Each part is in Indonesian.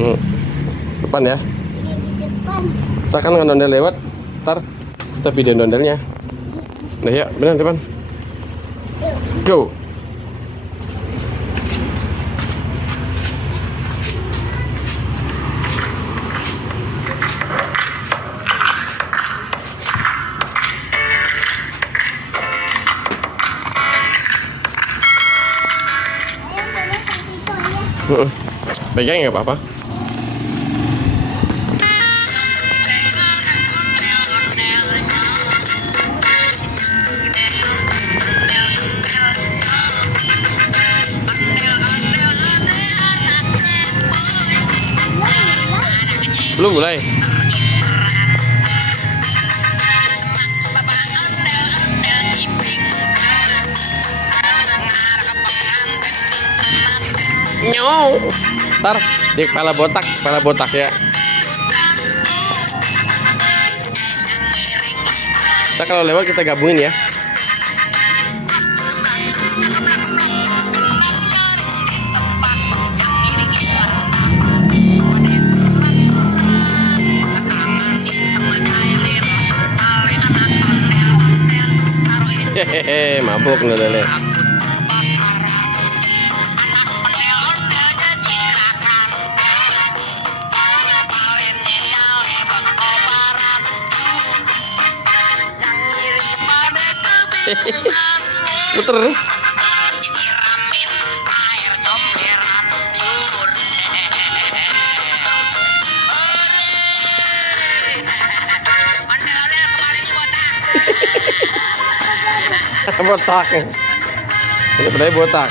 Depan ya. Di depan. Kita kan ondel lewat. Ntar kita video ondelnya. Nah ya, benar depan. Go. Pegang nggak apa-apa. Belum mulai. Nyaw. Ntar di kepala botak ya. Kita kalau lewat kita gabungin ya. Hehehe, mabuk lele. Muter. Botak. Ini benar botak.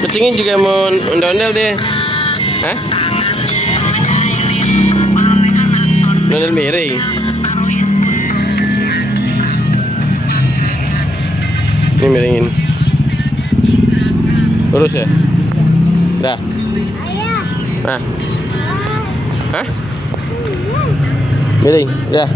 Kucingnya juga mau ondel-ondel deh. Hah? Ondel miring. Ini miringin. Lurus ya? Dah. Nah. Hah? Miring. Ya.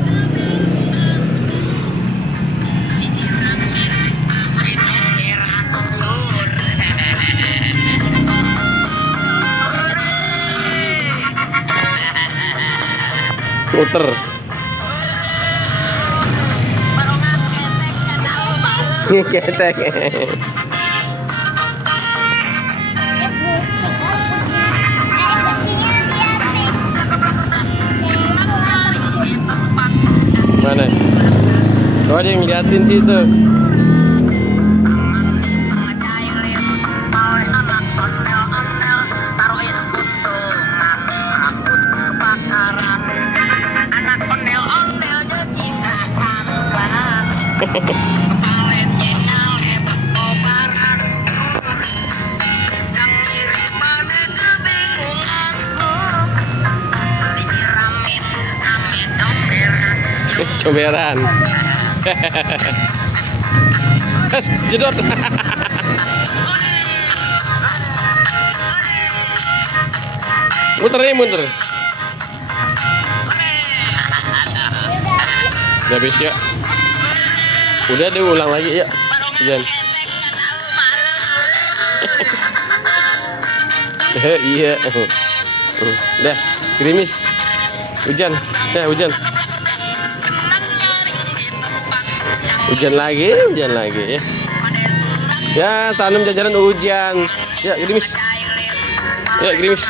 Muter. Ketek. Mana? Kau ada yang ngeliatin situ. Comberan. Jedot. Muter nih, muter. Udah habis ya. Udah deh, ulang lagi ya. Hujan. Iya. Udah, gerimis. Hujan. Ya, hujan. Hujan lagi ya. Ya, Sanum jajaran hujan. Ya, gerimis. Ya, gerimis.